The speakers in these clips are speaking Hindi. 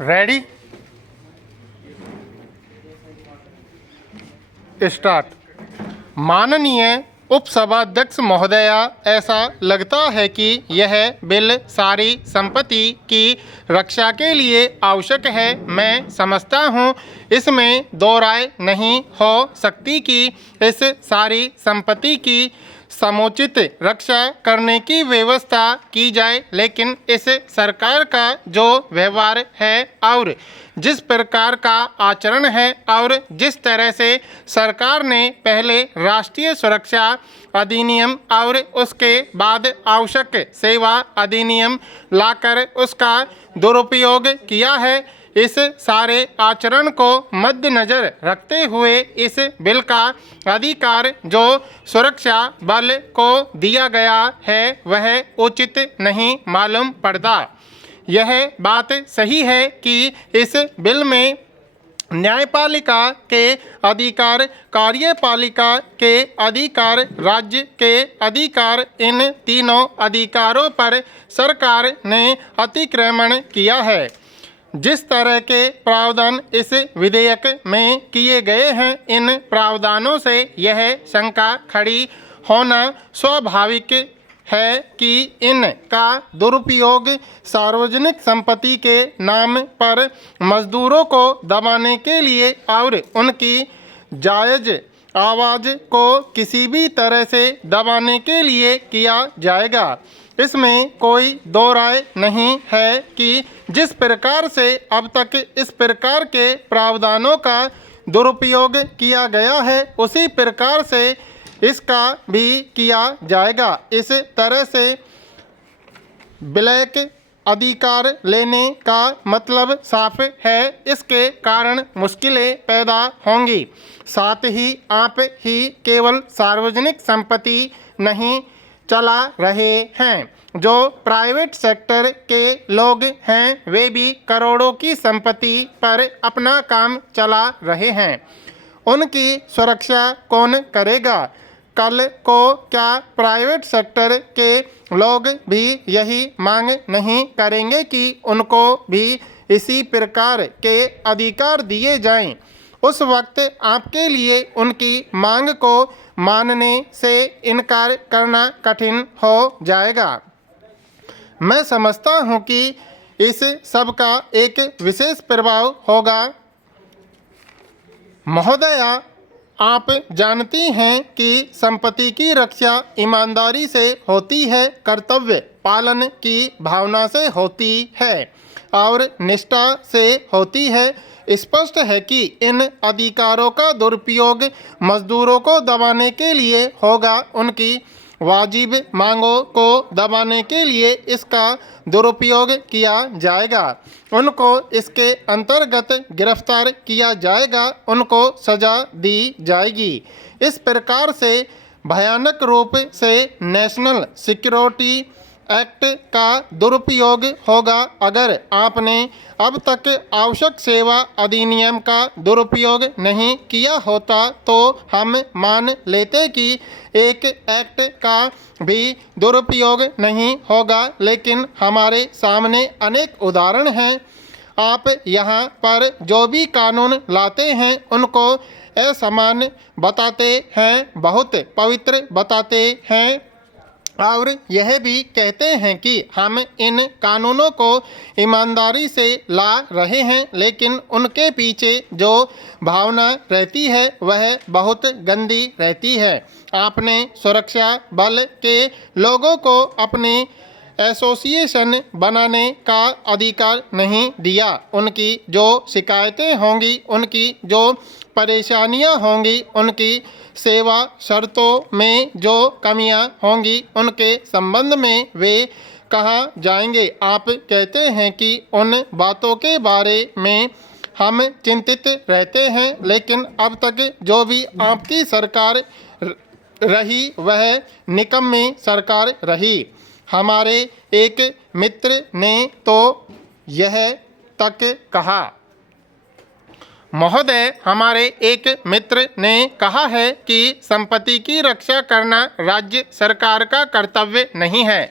Ready start. माननीय उपसभाध्यक्ष महोदया, ऐसा लगता है कि यह बिल सारी संपत्ति की रक्षा के लिए आवश्यक है। मैं समझता हूँ इसमें दो राय नहीं हो सकती कि इस सारी संपत्ति की समुचित रक्षा करने की व्यवस्था की जाए, लेकिन इस सरकार का जो व्यवहार है और जिस प्रकार का आचरण है और जिस तरह से सरकार ने पहले राष्ट्रीय सुरक्षा अधिनियम और उसके बाद आवश्यक सेवा अधिनियम लाकर उसका दुरुपयोग किया है, इस सारे आचरण को मद्देनजर रखते हुए इस बिल का अधिकार जो सुरक्षा बल को दिया गया है वह उचित नहीं मालूम पड़ता। यह बात सही है कि इस बिल में न्यायपालिका के अधिकार, कार्यपालिका के अधिकार, राज्य के अधिकार, इन तीनों अधिकारों पर सरकार ने अतिक्रमण किया है। जिस तरह के प्रावधान इस विधेयक में किए गए हैं, इन प्रावधानों से यह शंका खड़ी होना स्वाभाविक है कि इनका दुरुपयोग सार्वजनिक संपत्ति के नाम पर मजदूरों को दबाने के लिए और उनकी जायज़ आवाज़ को किसी भी तरह से दबाने के लिए किया जाएगा। इसमें कोई दो राय नहीं है कि जिस प्रकार से अब तक इस प्रकार के प्रावधानों का दुरुपयोग किया गया है उसी प्रकार से इसका भी किया जाएगा। इस तरह से ब्लैक अधिकार लेने का मतलब साफ है, इसके कारण मुश्किलें पैदा होंगी। साथ ही आप ही केवल सार्वजनिक संपत्ति नहीं चला रहे हैं, जो प्राइवेट सेक्टर के लोग हैं वे भी करोड़ों की संपत्ति पर अपना काम चला रहे हैं। उनकी सुरक्षा कौन करेगा? कल को क्या प्राइवेट सेक्टर के लोग भी यही मांग नहीं करेंगे कि उनको भी इसी प्रकार के अधिकार दिए जाएं? उस वक्त आपके लिए उनकी मांग को मानने से इनकार करना कठिन हो जाएगा। मैं समझता हूँ कि इस सब का एक विशेष प्रभाव होगा। महोदया, आप जानती हैं कि संपत्ति की रक्षा ईमानदारी से होती है, कर्तव्य पालन की भावना से होती है और निष्ठा से होती है। स्पष्ट है कि इन अधिकारों का दुरुपयोग मजदूरों को दबाने के लिए होगा, उनकी वाजिब मांगों को दबाने के लिए इसका दुरुपयोग किया जाएगा, उनको इसके अंतर्गत गिरफ्तार किया जाएगा, उनको सज़ा दी जाएगी। इस प्रकार से भयानक रूप से नेशनल सिक्योरिटी एक्ट का दुरुपयोग होगा। अगर आपने अब तक आवश्यक सेवा अधिनियम का दुरुपयोग नहीं किया होता तो हम मान लेते कि एक एक्ट का भी दुरुपयोग नहीं होगा, लेकिन हमारे सामने अनेक उदाहरण हैं। आप यहाँ पर जो भी कानून लाते हैं उनको असमान्य बताते हैं, बहुत पवित्र बताते हैं और यह भी कहते हैं कि हम इन कानूनों को ईमानदारी से ला रहे हैं, लेकिन उनके पीछे जो भावना रहती है वह बहुत गंदी रहती है। आपने सुरक्षा बल के लोगों को अपने एसोसिएशन बनाने का अधिकार नहीं दिया। उनकी जो शिकायतें होंगी, उनकी जो परेशानियां होंगी, उनकी सेवा शर्तों में जो कमियां होंगी उनके संबंध में वे कहाँ जाएंगे? आप कहते हैं कि उन बातों के बारे में हम चिंतित रहते हैं, लेकिन अब तक जो भी आपकी सरकार रही वह निकम्मी सरकार रही। हमारे एक मित्र ने तो यह तक कहा, महोदय, हमारे एक मित्र ने कहा है कि संपत्ति की रक्षा करना राज्य सरकार का कर्तव्य नहीं है।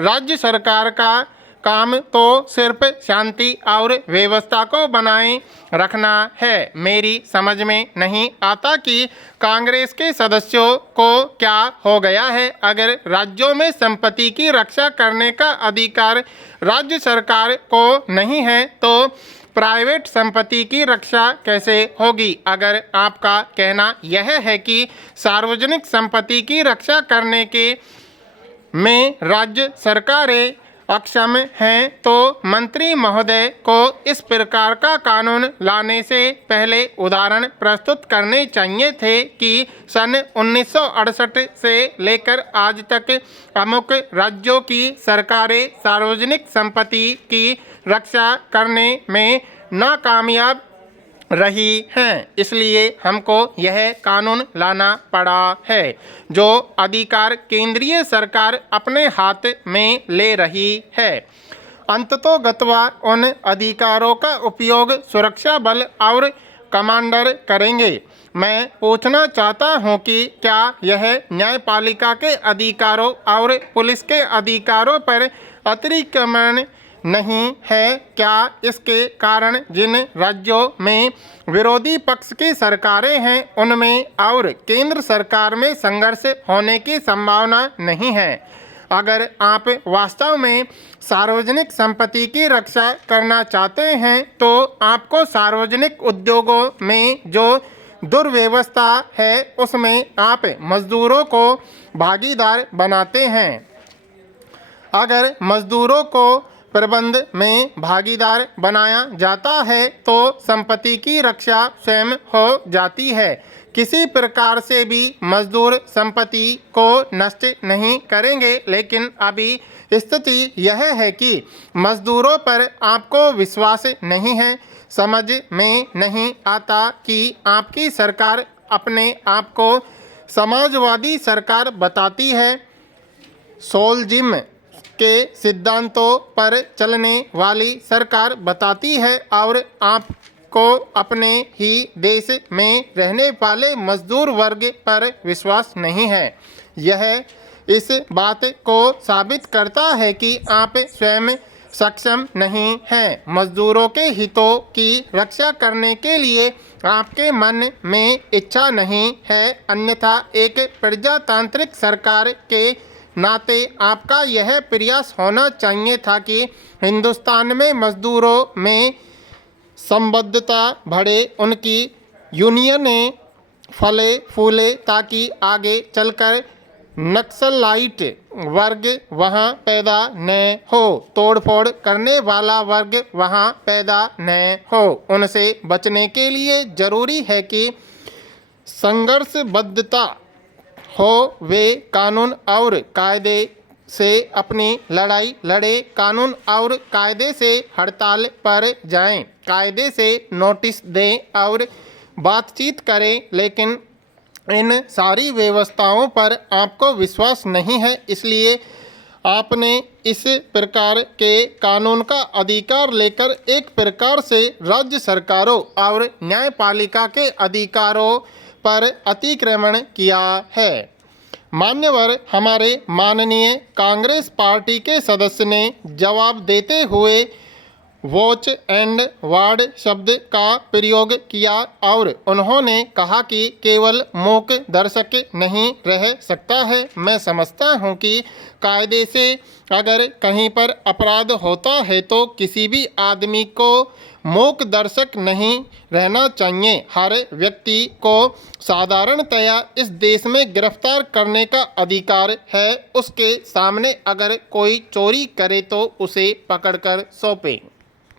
राज्य सरकार का काम तो सिर्फ शांति और व्यवस्था को बनाए रखना है। मेरी समझ में नहीं आता कि कांग्रेस के सदस्यों को क्या हो गया है। अगर राज्यों में संपत्ति की रक्षा करने का अधिकार राज्य सरकार को नहीं है तो प्राइवेट संपत्ति की रक्षा कैसे होगी। अगर आपका कहना यह है कि सार्वजनिक संपत्ति की रक्षा करने के में राज्य सरकारें अक्षम हैं तो मंत्री महोदय को इस प्रकार का कानून लाने से पहले उदाहरण प्रस्तुत करने चाहिए थे कि सन 1968 से लेकर आज तक अमुक राज्यों की सरकारें सार्वजनिक संपत्ति की रक्षा करने में नाकामयाब रही हैं, इसलिए हमको यह कानून लाना पड़ा है जो अधिकार केंद्रीय सरकार अपने हाथ में ले रही है। अंततोगत्वा उन अधिकारों का उपयोग सुरक्षा बल और कमांडर करेंगे। मैं पूछना चाहता हूं कि क्या यह न्यायपालिका के अधिकारों और पुलिस के अधिकारों पर अतिक्रमण नहीं है। क्या इसके कारण जिन राज्यों में विरोधी पक्ष की सरकारें हैं उनमें और केंद्र सरकार में संघर्ष होने की संभावना नहीं है। अगर आप वास्तव में सार्वजनिक संपत्ति की रक्षा करना चाहते हैं तो आपको सार्वजनिक उद्योगों में जो दुर्व्यवस्था है उसमें आप मजदूरों को भागीदार बनाते हैं। अगर मजदूरों को प्रबंध में भागीदार बनाया जाता है तो संपत्ति की रक्षा स्वयं हो जाती है। किसी प्रकार से भी मजदूर संपत्ति को नष्ट नहीं करेंगे, लेकिन अभी स्थिति यह है कि मजदूरों पर आपको विश्वास नहीं है। समझ में नहीं आता कि आपकी सरकार अपने आप को समाजवादी सरकार बताती है, सोशलिज्म के सिद्धांतों पर चलने वाली सरकार बताती है और आपको अपने ही देश में रहने वाले मजदूर वर्ग पर विश्वास नहीं है। यह इस बात को साबित करता है कि आप स्वयं सक्षम नहीं हैं। मजदूरों के हितों की रक्षा करने के लिए आपके मन में इच्छा नहीं है, अन्यथा एक प्रजातांत्रिक सरकार के नाते आपका यह प्रयास होना चाहिए था कि हिंदुस्तान में मजदूरों में संबद्धता बढ़े, उनकी यूनियनें फले फूले ताकि आगे चलकर नक्सलाइट वर्ग वहां पैदा न हो, तोड़फोड़ करने वाला वर्ग वहां पैदा न हो। उनसे बचने के लिए जरूरी है कि संघर्षबद्धता हो, वे कानून और कायदे से अपनी लड़ाई लड़े, कानून और कायदे से हड़ताल पर जाएं, कायदे से नोटिस दें और बातचीत करें। लेकिन इन सारी व्यवस्थाओं पर आपको विश्वास नहीं है, इसलिए आपने इस प्रकार के कानून का अधिकार लेकर एक प्रकार से राज्य सरकारों और न्यायपालिका के अधिकारों पर अतिक्रमण किया है। मान्यवर, हमारे माननीय कांग्रेस पार्टी के सदस्य ने जवाब देते हुए वॉच एंड वार्ड शब्द का प्रयोग किया और उन्होंने कहा कि केवल मूक दर्शक नहीं रह सकता है। मैं समझता हूं कि कायदे से अगर कहीं पर अपराध होता है तो किसी भी आदमी को मूक दर्शक नहीं रहना चाहिए। हर व्यक्ति को साधारणतया इस देश में गिरफ्तार करने का अधिकार है। उसके सामने अगर कोई चोरी करे तो उसे पकड़कर सौंपे।